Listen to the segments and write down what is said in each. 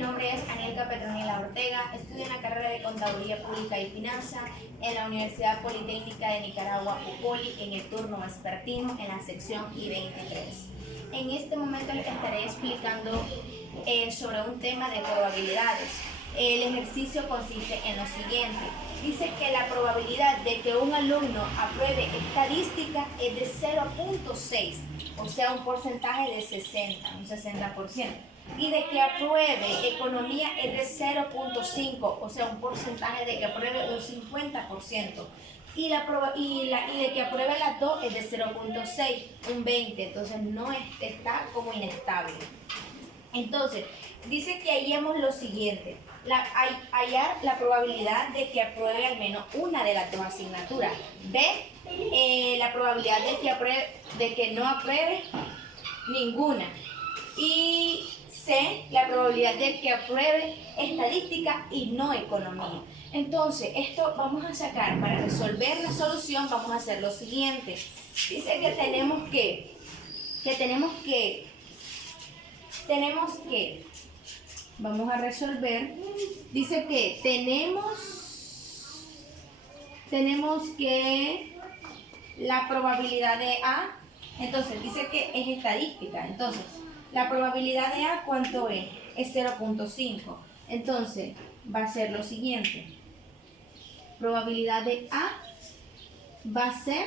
nombre es Anielka Petronila Ortega, estudio en la carrera de Contaduría Pública y Finanzas en la Universidad Politécnica de Nicaragua, UPOLI, en el turno vespertino en la sección I-23. En este momento les estaré explicando sobre un tema de probabilidades. El ejercicio consiste en lo siguiente. Dice que la probabilidad de que un alumno apruebe estadística es de 0.6, o sea, un porcentaje de 60%. Y de que apruebe economía es de 0.5, o sea, un porcentaje de que apruebe un 50%. Y de que apruebe las dos es de 0.6, un 20%, entonces no está como inestable. Entonces, dice que hallemos lo siguiente, hallar la probabilidad de que apruebe al menos una de las dos asignaturas. B, la probabilidad de que no apruebe ninguna. Y C, la probabilidad de que apruebe estadística y no economía. Entonces, esto vamos a sacar, para resolver la solución, vamos a hacer lo siguiente. Dice que vamos a resolver, dice que tenemos que la probabilidad de A, entonces dice que es estadística, entonces la probabilidad de A, ¿cuánto es? Es 0.5, entonces va a ser lo siguiente, probabilidad de A va a ser,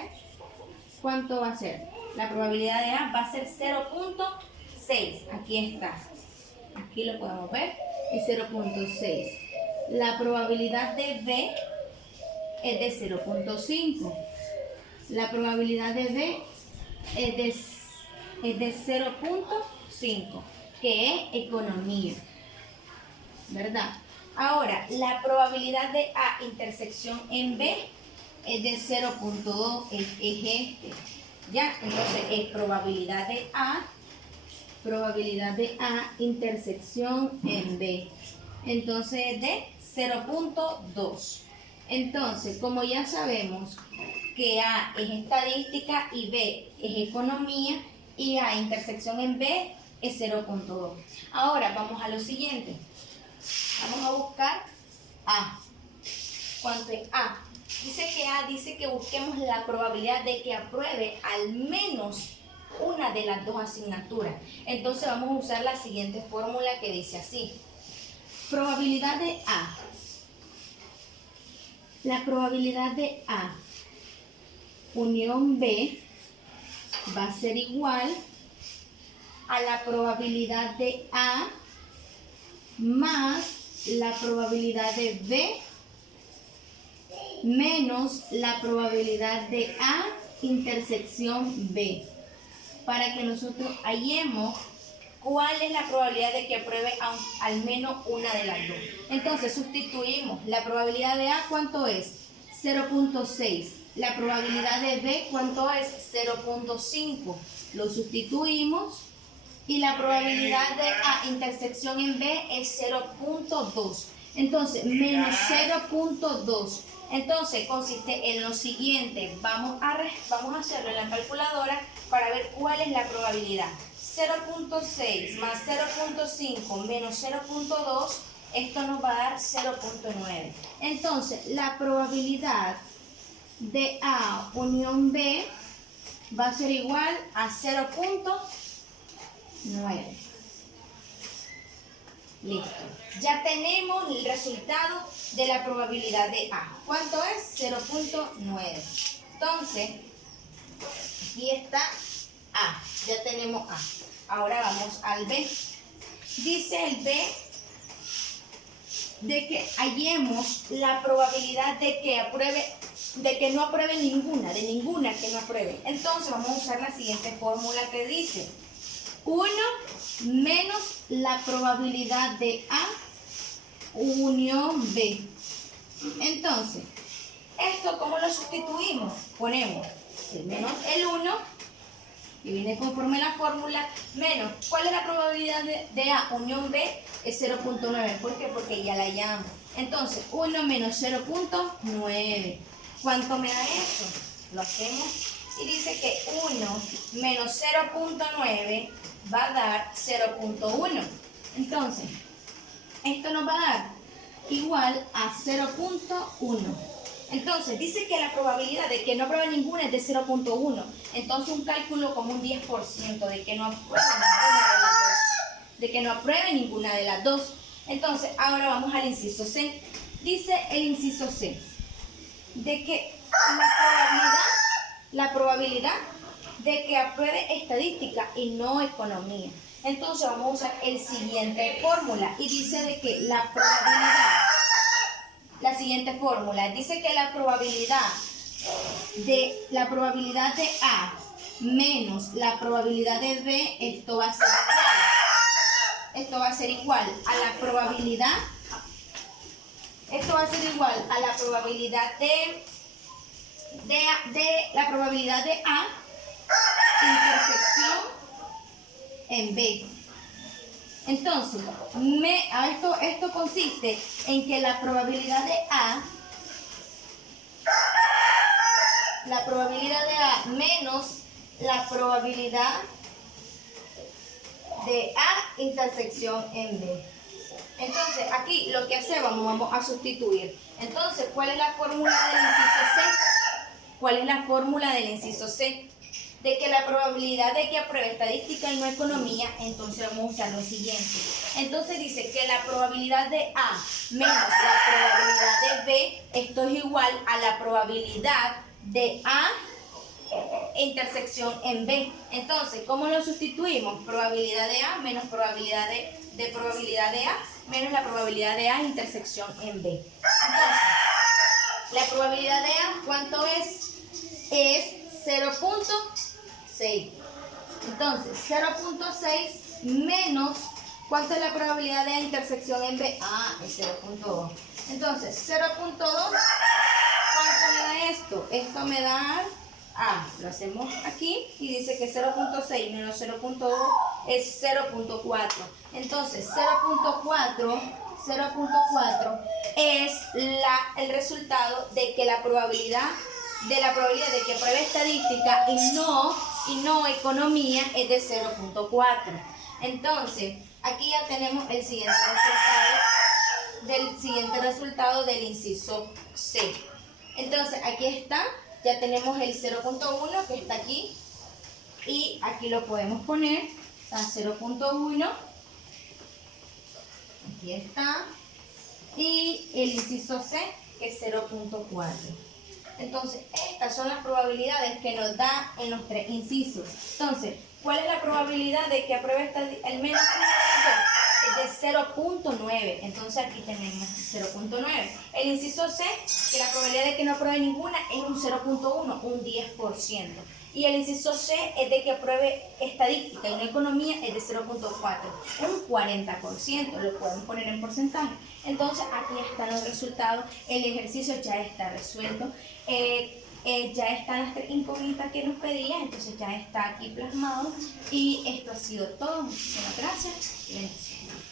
¿cuánto va a ser? La probabilidad de A va a ser 0.6, aquí está. Aquí lo podemos ver, es 0.6. La probabilidad de B es de 0.5. La probabilidad de B es de 0.5, que es economía, ¿verdad? Ahora, la probabilidad de A intersección en B es de 0.2, es este. ¿Ya? Entonces, es probabilidad de A intersección en B. Entonces de 0.2. Entonces, como ya sabemos que A es estadística y B es economía, y A intersección en B es 0.2. Ahora vamos a lo siguiente. Vamos a buscar A. ¿Cuánto es A? Dice que busquemos la probabilidad de que apruebe al menos una de las dos asignaturas. Entonces vamos a usar la siguiente fórmula que dice así. Probabilidad de A. La probabilidad de A unión B va a ser igual a la probabilidad de A más la probabilidad de B menos la probabilidad de A intersección B, para que nosotros hallemos cuál es la probabilidad de que apruebe al menos una de las dos. Entonces sustituimos la probabilidad de A, ¿cuánto es? 0.6. La probabilidad de B, ¿cuánto es? 0.5. Lo sustituimos y la probabilidad de A intersección en B es 0.2. Entonces, menos 0.2. Entonces, consiste en lo siguiente. Vamos a hacerlo en la calculadora para ver cuál es la probabilidad. 0.6 más 0.5 menos 0.2, esto nos va a dar 0.9. Entonces, la probabilidad de A unión B va a ser igual a 0.9. Listo. Ya tenemos el resultado de la probabilidad de A. ¿Cuánto es? 0.9. Entonces, aquí está A. Ya tenemos A. Ahora vamos al B. Dice el B de que hallemos la probabilidad de que no apruebe ninguna que no apruebe. Entonces vamos a usar la siguiente fórmula que dice 1 menos la probabilidad de A unión B. Entonces, ¿esto cómo lo sustituimos? Ponemos el menos el 1, que viene conforme la fórmula, menos, ¿cuál es la probabilidad de A unión B? Es 0.9. ¿Por qué? Porque ya la hallamos. Entonces, 1 menos 0.9. ¿Cuánto me da eso? Lo hacemos y dice que 1 menos 0.9 va a dar 0.1. Entonces, esto nos va a dar igual a 0.1. Entonces, dice que la probabilidad de que no apruebe ninguna es de 0.1. Entonces, un cálculo como un 10% de que no apruebe ninguna de las dos. De que no apruebe ninguna de las dos. Entonces, ahora vamos al inciso C. Dice el inciso C de que la probabilidad de que apruebe estadística y no economía. Entonces, vamos a usar el siguiente fórmula y dice de que la siguiente fórmula dice que la probabilidad de A menos la probabilidad de B, esto va a ser igual a la probabilidad, esto va a ser igual a la probabilidad de la probabilidad de A intersección en B. Entonces, esto consiste en que la probabilidad de A menos la probabilidad de A intersección en B. Entonces, aquí lo que hacemos, vamos a sustituir. Entonces, ¿cuál es la fórmula del inciso C? ¿Cuál es la fórmula del inciso C? De que la probabilidad de que apruebe estadística y no economía, entonces vamos a usar lo siguiente. Entonces dice que la probabilidad de A menos la probabilidad de B, esto es igual a la probabilidad de A intersección en B. Entonces, ¿cómo lo sustituimos? Probabilidad de A menos probabilidad de probabilidad de A menos la probabilidad de A intersección en B. Entonces, la probabilidad de A, ¿cuánto es? Es 0.6. Entonces, 0.6 menos, ¿cuánto es la probabilidad de A intersección en B? Ah, es 0.2. Entonces, 0.2, ¿cuánto me da esto? Esto me da lo hacemos aquí y dice que 0.6 menos 0.2 es 0.4. Entonces, 0.4 es el resultado de que la probabilidad de que apruebe estadística y no economía es de 0.4. Entonces, aquí ya tenemos el siguiente resultado del inciso C. Entonces, aquí está, ya tenemos el 0.1 que está aquí y aquí lo podemos poner, está 0.1, aquí está, y el inciso C que es 0.4. Entonces, estas son las probabilidades que nos da en los tres incisos. Entonces, ¿cuál es la probabilidad de que apruebe el menos una de las dos? Es de 0.9. Entonces, aquí tenemos 0.9. El inciso C, que la probabilidad de que no apruebe ninguna es un 0.1, un 10%. Y el inciso C es de que apruebe estadística y no economía es de 0.4, un 40%, lo podemos poner en porcentaje. Entonces aquí están los resultados, el ejercicio ya está resuelto, ya están las tres incógnitas que nos pedía, entonces ya está aquí plasmado y esto ha sido todo. Muchísimas gracias y bendiciones.